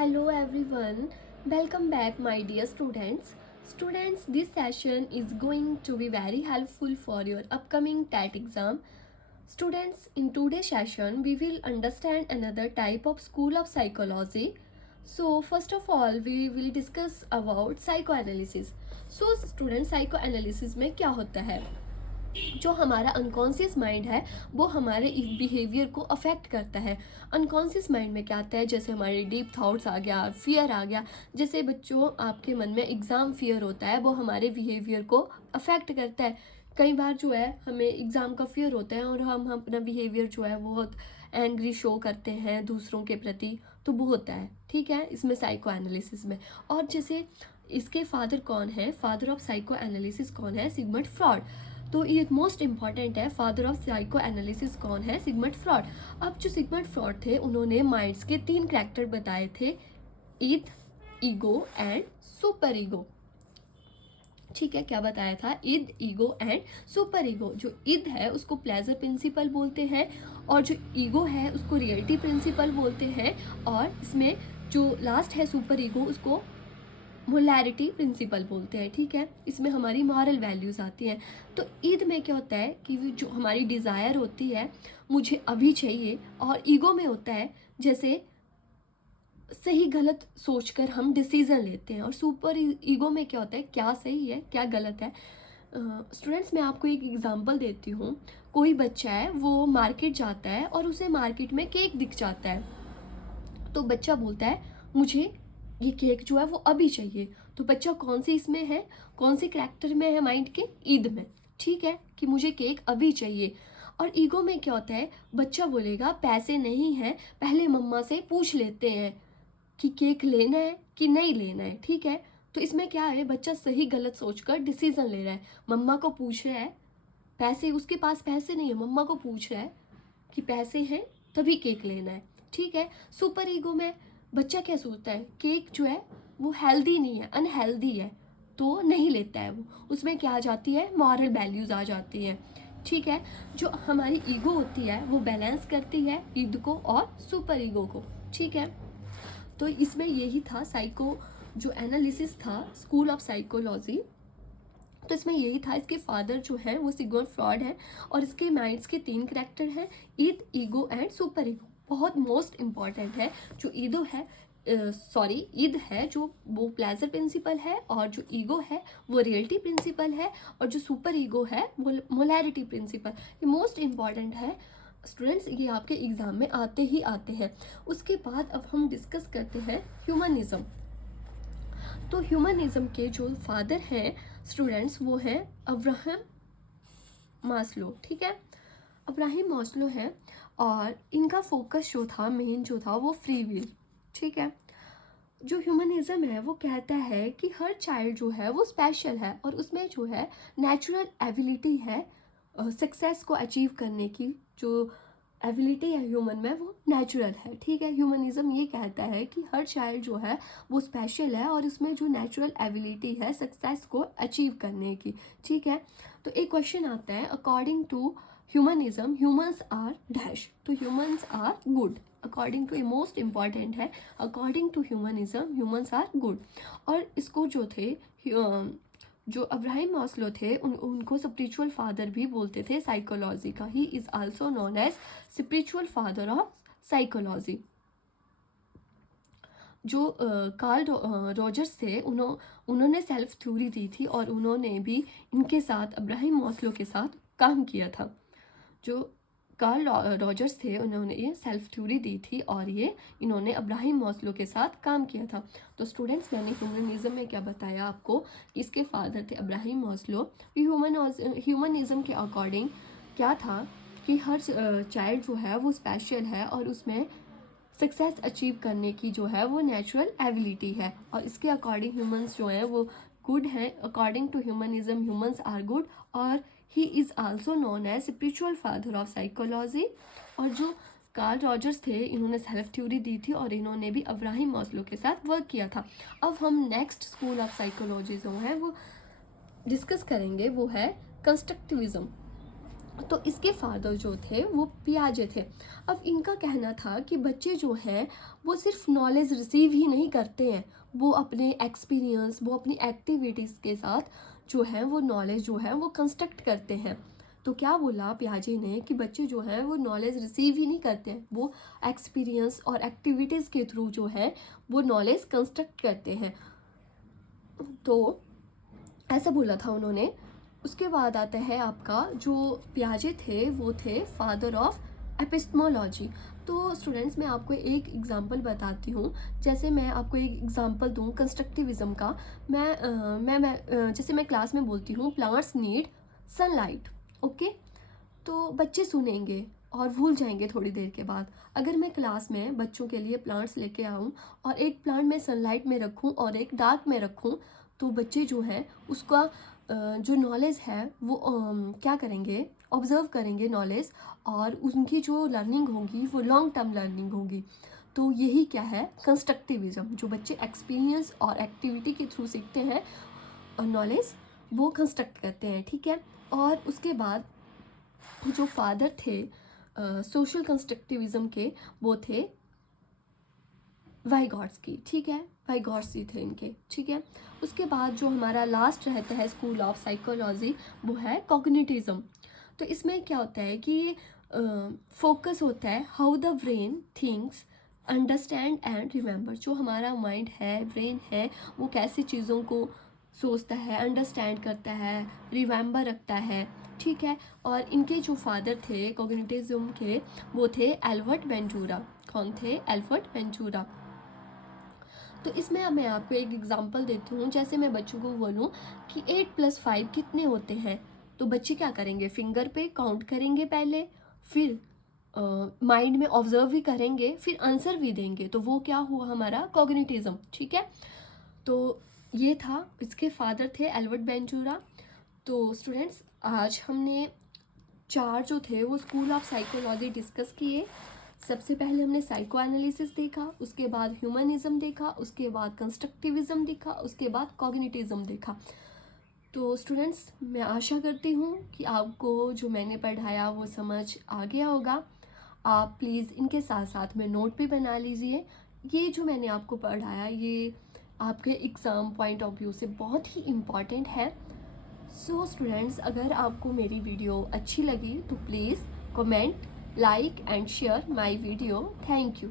Hello everyone, welcome back my dear students. Students, this session is going to be very helpful for your upcoming TET exam. Students, in today's session, we will understand another type of school of psychology. So, first of all, we will discuss about psychoanalysis. So, students, psychoanalysis में क्या होता है? जो हमारा unconscious mind है वो हमारे behaviour को अफेक्ट करता है. अनकॉन्शियस माइंड में क्या आता है, जैसे हमारे डीप थाट्स आ गया, फियर आ गया. जैसे बच्चों आपके मन में एग्ज़ाम फियर होता है, वो हमारे बिहेवियर को अफेक्ट करता है. कई बार जो है हमें एग्ज़ाम का फियर होता है और हम अपना बिहेवियर जो है बहुत एंग्री शो करते हैं दूसरों के प्रति, तो वो होता है. ठीक है, इसमें साइको एनालिसिस में. और जैसे इसके फादर कौन है, फादर ऑफ साइको एनालिसिस कौन है, सिगमंड फ्रॉड. तो ये मोस्ट इंपॉर्टेंट है, फादर ऑफ साइको एनालिसिस कौन है, सिगमंड फ्रॉड. अब जो सिगमंड फ्रॉड थे उन्होंने माइंड्स के 3 कैरेक्टर बताए थे, Eid, ego and super ego. ठीक है, क्या बताया था, Eid, ego and super ego. जो ईद है उसको प्लेजर प्रिंसिपल बोलते हैं और जो ईगो है उसको रियलिटी प्रिंसिपल बोलते हैं, और इसमें जो लास्ट है सुपर ईगो उसको मोलैरिटी प्रिंसिपल बोलते हैं. ठीक है, इसमें हमारी मॉरल वैल्यूज़ आती हैं. तो ईद में क्या होता है कि जो हमारी डिज़ायर होती है मुझे अभी चाहिए, और ईगो में होता है जैसे सही गलत सोचकर हम डिसीज़न लेते हैं, और सुपर ईगो में क्या होता है, क्या सही है क्या गलत है. स्टूडेंट्स, मैं आपको एक एग्जांपल देती हूँ. कोई बच्चा है वो मार्केट जाता है और उसे मार्केट में केक दिख जाता है. तो बच्चा बोलता है मुझे ये केक जो है वो अभी चाहिए. तो बच्चा कौन सी इसमें है, कौन से करैक्टर में है माइंड के, ईद में. ठीक है, कि मुझे केक अभी चाहिए. और ईगो में क्या होता है, बच्चा बोलेगा पैसे नहीं हैं, पहले मम्मा से पूछ लेते हैं कि केक लेना है कि नहीं लेना है. ठीक है, तो इसमें क्या है, बच्चा सही गलत सोचकर डिसीजन ले रहा है. मम्मा को पूछ रहा है, पैसे उसके पास पैसे नहीं है, मम्मा को पूछ रहा है कि पैसे हैं तभी केक लेना है. ठीक है, सुपर ईगो में बच्चा क्या सोचता है, केक जो है वो हेल्दी नहीं है, अनहेल्दी है, तो नहीं लेता है वो. उसमें क्या आ जाती है, मॉरल वैल्यूज़ आ जाती हैं. ठीक है, जो हमारी ईगो होती है वो बैलेंस करती है ईद को और सुपर ईगो को. ठीक है, तो इसमें यही था साइको जो एनालिसिस था, स्कूल ऑफ साइकोलॉजी. तो इसमें यही था. इसके फादर जो है वो सिगमंड फ्रॉड है, और इसके माइंड्स के 3 करैक्टर हैं, Eid, ego and super ego. बहुत मोस्ट इम्पॉर्टेंट है. जो ईदो है ईद है जो वो प्लेजर प्रिंसिपल है, और जो ईगो है वो रियलिटी प्रिंसिपल है, और जो सुपर ईगो है वो मोलैरिटी प्रिंसिपल. ये मोस्ट इम्पॉर्टेंट है स्टूडेंट्स, ये आपके एग्जाम में आते ही आते हैं. उसके बाद अब हम डिस्कस करते हैं ह्यूमनिज्म. तो ह्यूमनिज्म के जो फादर हैं स्टूडेंट्स वो हैं अब्राहम मास्लो. ठीक है, अब्राहम मास्लो है, और इनका फोकस जो था, मेन जो था वो फ्री विल. ठीक है, जो ह्यूमनिज्म है वो कहता है कि हर चाइल्ड जो है वो स्पेशल है, और उसमें जो है नेचुरल एबिलिटी है सक्सेस को अचीव करने की. जो एबिलिटी है ह्यूमन में वो नेचुरल है. ठीक है, ह्यूमनिज्म ये कहता है कि हर चाइल्ड जो है वो स्पेशल है, और इसमें जो नेचुरल एबिलिटी है सक्सेस को अचीव करने की. ठीक है, तो एक क्वेश्चन आता है, according to humanism humans are dash. तो humans are good. According to, most important है, according to humanism humans are good. और इसको जो थे जो अब्राहम मास्लो थे उनको स्पिरिचुअल फादर भी बोलते थे साइकोलॉजी का. He is also known as spiritual father of psychology. जो कार्ल रॉजर्स थे उन्होंने सेल्फ थ्योरी दी थी, और उन्होंने भी इनके साथ अब्राहम मास्लो के साथ काम किया था. जो कार्ल रॉजर्स थे उन्होंने ये सेल्फ थ्योरी दी थी, और ये इन्होंने अब्राहम मास्लो के साथ काम किया था. तो स्टूडेंट्स, मैंने ह्यूमनिज्म में क्या बताया आपको, इसके फादर थे अब्राहम मास्लो. ह्यूमनिज्म के अकॉर्डिंग क्या था कि हर चाइल्ड जो है वो स्पेशल है, और उसमें सक्सेस अचीव करने की जो है वो नेचुरल एबिलिटी है, और इसके अकॉर्डिंग ह्यूमंस जो हैं वो गुड हैं. According to humanism humans are good, और he is also known as spiritual father of psychology. और जो कार्ल रॉजर्स थे इन्होंने सेल्फ थ्योरी दी थी, और इन्होंने भी अब्राहम मास्लो के साथ वर्क किया था. अब हम नेक्स्ट स्कूल ऑफ साइकोलॉजी जो है वो डिस्कस करेंगे, वो है कंस्ट्रक्टिविज्म. तो इसके फादर जो थे वो पियाजे थे। अब इनका कहना था कि बच्चे जो हैं वो सिर्फ नॉलेज रिसीव ही नहीं करते हैं, वो अपने एक्सपीरियंस, वो अपनी एक्टिविटीज़ के साथ जो है वो नॉलेज जो है वो कंस्ट्रक्ट करते हैं। तो क्या बोला पियाजे ने कि बच्चे जो हैं वो नॉलेज रिसीव ही नहीं करते हैं, वो एक्सपीरियंस और एक्टिविटीज़ के थ्रू जो है वो नॉलेज कंस्ट्रक्ट करते हैं। तो ऐसा बोला था उन्होंने। उसके बाद आता है आपका जो पियाजे थे वो थे फादर ऑफ एपिस्टेमोलॉजी। तो स्टूडेंट्स मैं आपको एक एग्जांपल बताती हूँ। जैसे मैं आपको एक एग्जांपल दूँ कंस्ट्रक्टिविज्म का। जैसे मैं क्लास में बोलती हूँ प्लांट्स नीड सनलाइट, ओके। तो बच्चे सुनेंगे और भूल जाएंगे थोड़ी देर के बाद। अगर मैं क्लास में बच्चों के लिए प्लांट्स लेके आऊँ और एक प्लांट मैं सनलाइट में रखूँ और एक डार्क में रखूँ, तो बच्चे जो हैं उसका जो नॉलेज है वो क्या करेंगे, ऑब्जर्व करेंगे नॉलेज, और उनकी जो लर्निंग होगी वो लॉन्ग टर्म लर्निंग होगी। तो यही क्या है कंस्ट्रक्टिविज्म, जो बच्चे एक्सपीरियंस और एक्टिविटी के थ्रू सीखते हैं और नॉलेज वो कंस्ट्रक्ट करते हैं, ठीक है। और उसके बाद जो फादर थे सोशल कंस्ट्रक्टिविज्म के, वो थे वाइगॉट्स्की, ठीक है, वाइगॉट्स्की थे इनके, ठीक है। उसके बाद जो हमारा लास्ट रहता है स्कूल ऑफ साइकोलॉजी, वो है कॉग्निटिज्म। तो इसमें क्या होता है कि फोकस होता है how the brain thinks, understand and remember. जो हमारा माइंड है, ब्रेन है, वो कैसी चीज़ों को सोचता है, अंडरस्टैंड करता है, रिमेंबर रखता है, ठीक है। और इनके जो फादर थे कॉग्निटिज्म के, वो थे एल्बर्ट वेंचूरा। कौन थे? एल्बर्ट वेंचूरा। तो इसमें अब मैं आपको एक एग्जांपल देती हूँ। जैसे मैं बच्चों को बोलूँ कि 8+5 कितने होते हैं, तो बच्चे क्या करेंगे, फिंगर पे काउंट करेंगे पहले, फिर माइंड में ऑब्जर्व भी करेंगे, फिर आंसर भी देंगे। तो वो क्या हुआ हमारा कॉग्निटिज्म, ठीक है। तो ये था, इसके फादर थे एल्बर्ट वेंचूरा। तो स्टूडेंट्स आज हमने 4 जो थे वो स्कूल ऑफ साइकोलॉजी डिस्कस किए। सबसे पहले हमने साइको एनालिसिस देखा, उसके बाद ह्यूमनिज्म देखा, उसके बाद कंस्ट्रक्टिविज्म देखा, उसके बाद कॉग्निटिज्म देखा। तो स्टूडेंट्स मैं आशा करती हूँ कि आपको जो मैंने पढ़ाया वो समझ आ गया होगा। आप प्लीज़ इनके साथ साथ में नोट भी बना लीजिए। ये जो मैंने आपको पढ़ाया ये आपके एग्ज़ाम पॉइंट ऑफ व्यू से बहुत ही इम्पॉर्टेंट है। सो स्टूडेंट्स अगर आपको मेरी वीडियो अच्छी लगी तो please comment, like and share my video. Thank you.